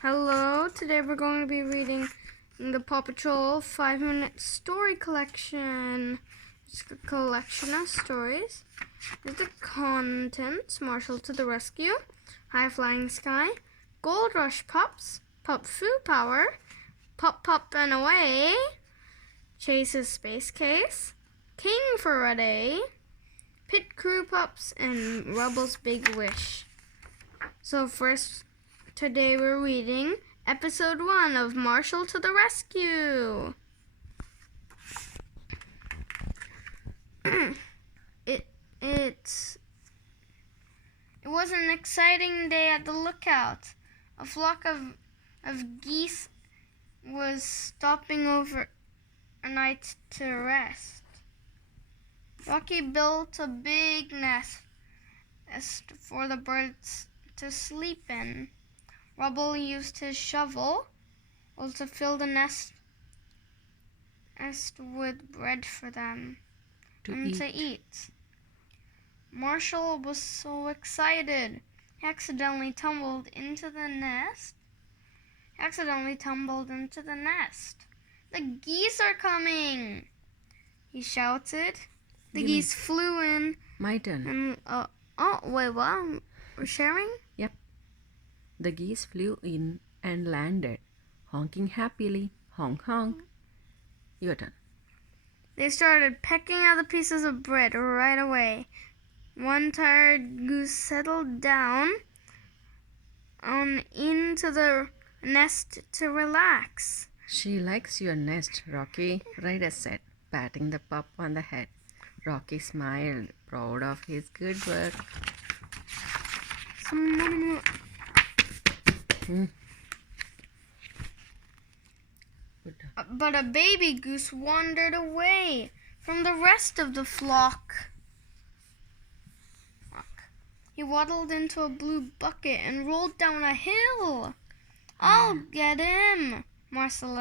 Hello, today we're going to be reading the PAW Patrol 5-minute story collection. It's a collection of stories. Here's the contents: Marshall to the rescue, High Flying Sky, Gold Rush Pups, Pup Foo Power, Pup Pup and Away, Chase's Space Case, King for a Day, Pit Crew Pups, and Rubble's Big Wish. So first, today we're reading episode 1 of Marshall to the Rescue. It was an exciting day at the lookout. A flock of geese was stopping overnight to rest. Rocky built a big nest for the birds to sleep in. Rubble used his shovel to fill the nest with bread for them to eat. Marshall was so excited. He accidentally tumbled into the nest. The geese are coming, he shouted. The geese flew in. My turn. And, wait, what? We're sharing? Yep. The geese flew in and landed, honking happily. Honk, honk. Your turn. They started pecking at the pieces of bread right away. One tired goose settled down into the nest to relax. She likes your nest, Rocky, Ryder said, patting the pup on the head. Rocky smiled, proud of his good work. But a baby goose wandered away from the rest of the flock. He waddled into a blue bucket and rolled down a hill. I'll get him, Marshall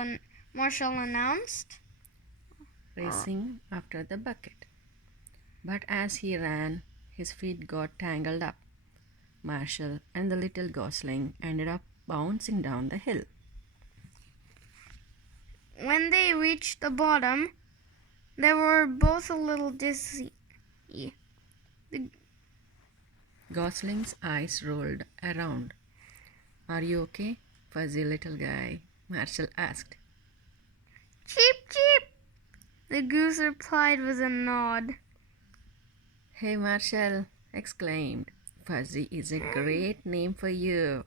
announced, racing after the bucket. But as he ran, his feet got tangled up. Marshall and the little gosling ended up bouncing down the hill. When they reached the bottom, they were both a little dizzy. The Gosling's eyes rolled around. Are you okay, fuzzy little guy? Marshall asked. Cheep, cheep, the goose replied with a nod. Hey, Marshall, exclaimed. Fuzzy is a great name for you.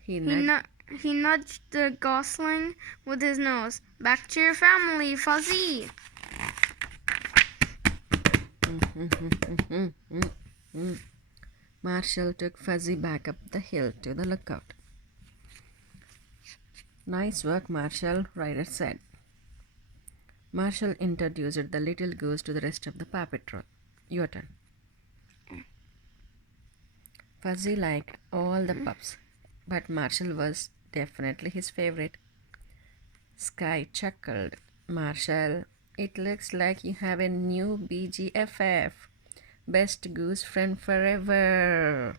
He nudged the gosling with his nose. Back to your family, Fuzzy. Marshall took Fuzzy back up the hill to the lookout. Nice work, Marshall, Ryder said. Marshall introduced the little goose to the rest of the PAW Patrol. Your turn. Fuzzy liked all the pups, but Marshall was definitely his favorite. Sky chuckled. Marshall, it looks like you have a new BGFF. Best goose friend forever.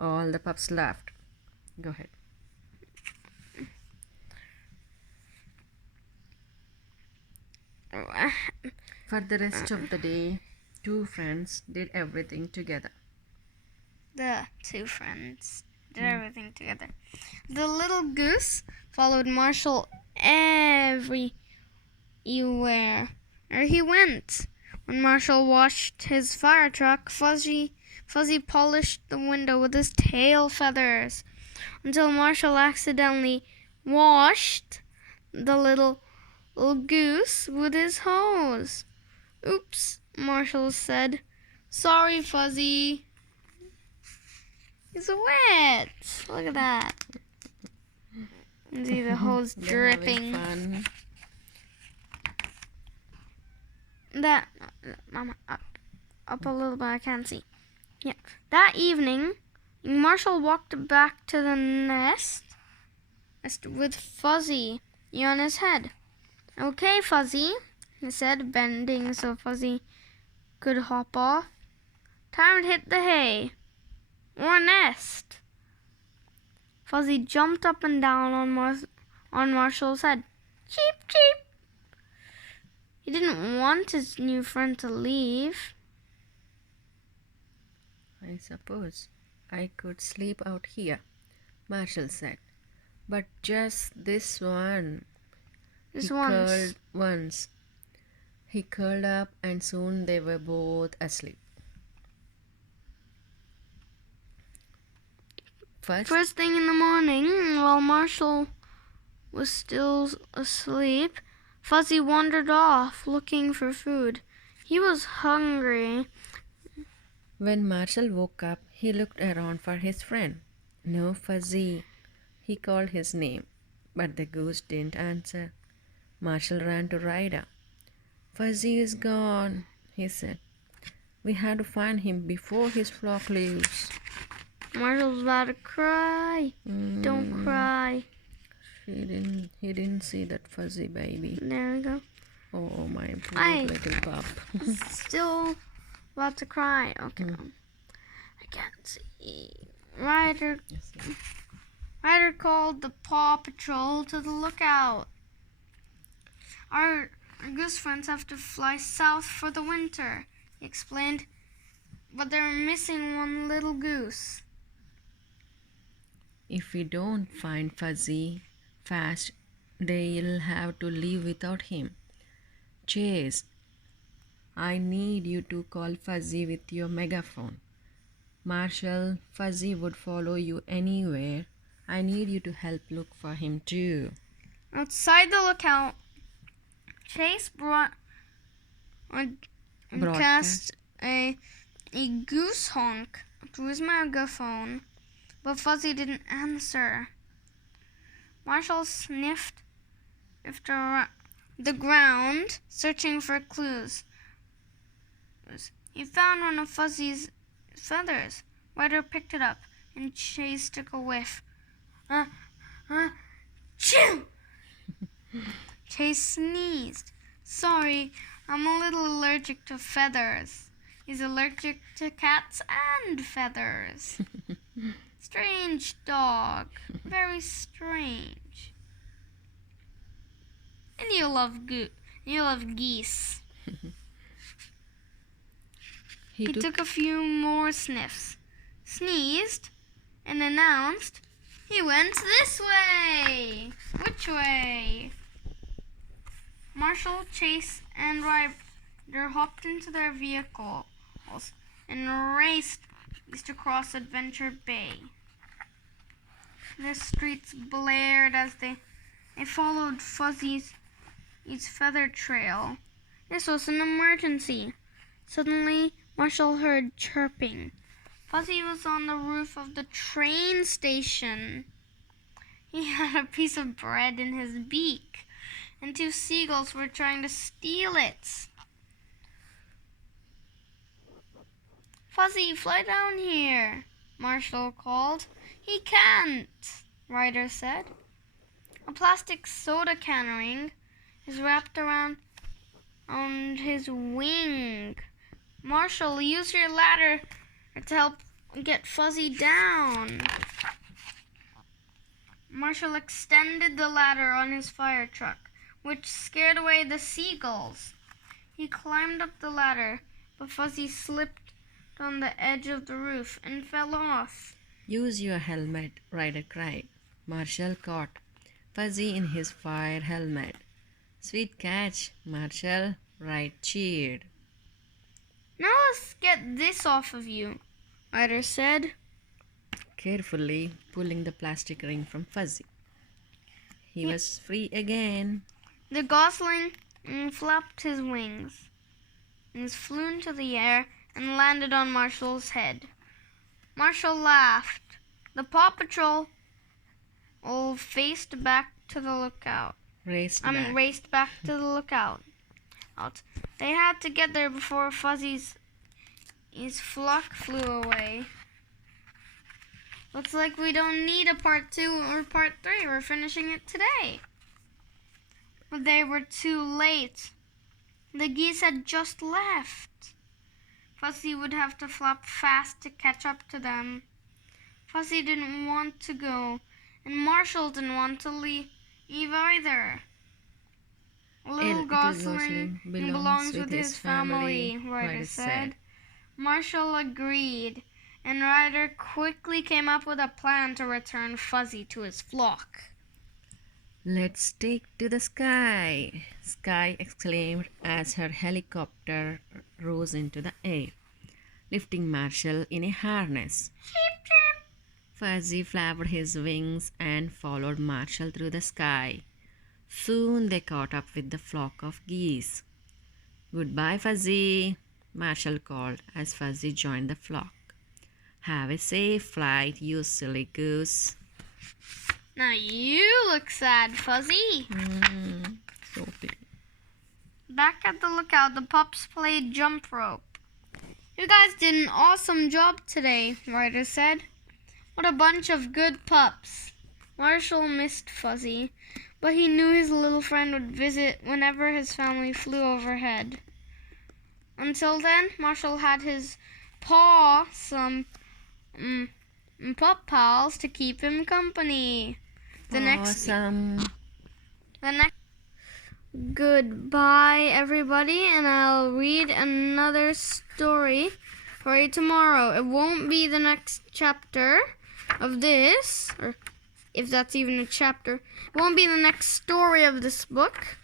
All the pups laughed. Go ahead. For the rest of the day, two friends did everything together. The two friends did everything together. The little goose followed Marshall everywhere he went. When Marshall washed his fire truck, Fuzzy polished the window with his tail feathers until Marshall accidentally washed the little goose with his hose. Oops, Marshall said. Sorry, Fuzzy. He's wet. Look at that. See the hose dripping. Fun. That, Mama, up a little bit. I can't see. Yeah. That evening, Marshall walked back to the nest with Fuzzy on his head. Okay, Fuzzy, he said, bending so Fuzzy could hop off. Time to hit the hay. Or nest. Fuzzy jumped up and down on Marshall's head. Cheep, cheep! He didn't want his new friend to leave. I suppose I could sleep out here, Marshall said. But just this one. Curled once. He curled up and soon they were both asleep. First thing in the morning, while Marshall was still asleep, Fuzzy wandered off looking for food. He was hungry. When Marshall woke up, he looked around for his friend. No Fuzzy. He called his name, but the goose didn't answer. Marshall ran to Ryder. Fuzzy is gone, he said. We had to find him before his flock leaves. Marshall's about to cry. Don't cry. He didn't see that Fuzzy baby. There we go. Oh, my poor little pup. Still about to cry. Okay. I can't see. Ryder called the PAW Patrol to the lookout. Our goose friends have to fly south for the winter, he explained. But they're missing one little goose. If we don't find Fuzzy fast, they'll have to leave without him. Chase, I need you to call Fuzzy with your megaphone. Marshall, Fuzzy would follow you anywhere. I need you to help look for him too. Outside the lookout, Chase broadcast a goose honk to his megaphone, but Fuzzy didn't answer. Marshall sniffed around the ground, searching for clues. He found one of Fuzzy's feathers. Ryder picked it up, and Chase took a whiff. Chew! Chase sneezed. Sorry, I'm a little allergic to feathers. He's allergic to cats and feathers. Strange dog. Very strange. And you love geese. He took a few more sniffs, sneezed, and announced he went this way. Which way? Marshall, Chase, and Ryder hopped into their vehicles and raced east across Adventure Bay. The streets blared as they followed Fuzzy's feather trail. This was an emergency. Suddenly, Marshall heard chirping. Fuzzy was on the roof of the train station. He had a piece of bread in his beak, and two seagulls were trying to steal it. Fuzzy, fly down here, Marshall called. He can't, Ryder said. A plastic soda can ring is wrapped around his wing. Marshall, use your ladder to help get Fuzzy down. Marshall extended the ladder on his fire truck, which scared away the seagulls. He climbed up the ladder, but Fuzzy slipped on the edge of the roof and fell off. Use your helmet, Ryder cried. Marshall caught Fuzzy in his fire helmet. Sweet catch, Marshall, Ryder cheered. Now let's get this off of you, Ryder said, carefully pulling the plastic ring from Fuzzy. He was free again. The gosling flapped his wings and flew into the air and landed on Marshall's head. Marshall laughed. The PAW Patrol raced back to the lookout. They had to get there before Fuzzy's flock flew away. Looks like we don't need a part 2 or part 3. We're finishing it today. But they were too late. The geese had just left. Fuzzy would have to flop fast to catch up to them. Fuzzy didn't want to go. And Marshall didn't want to leave either. Little Gosling Gosling belongs with his family, Ryder said. Marshall agreed, and Ryder quickly came up with a plan to return Fuzzy to his flock. Let's take to the sky, Sky exclaimed as her helicopter rose into the air, lifting Marshall in a harness. Chirp, chirp. Fuzzy flapped his wings and followed Marshall through the sky. Soon they caught up with the flock of geese. Goodbye, Fuzzy, Marshall called as Fuzzy joined the flock. Have a safe flight, you silly goose. Now you look sad, Fuzzy. So pretty. Back at the lookout, the pups played jump rope. You guys did an awesome job today, Ryder said. What a bunch of good pups. Marshall missed Fuzzy, but he knew his little friend would visit whenever his family flew overhead. Until then, Marshall had his some pup pals to keep him company. Goodbye, everybody, and I'll read another story for you tomorrow. It won't be the next chapter of this, or if that's even a chapter. It won't be the next story of this book.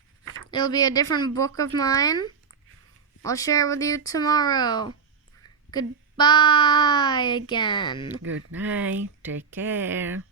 It'll be a different book of mine. I'll share with you tomorrow. Goodbye again. Good night. Take care.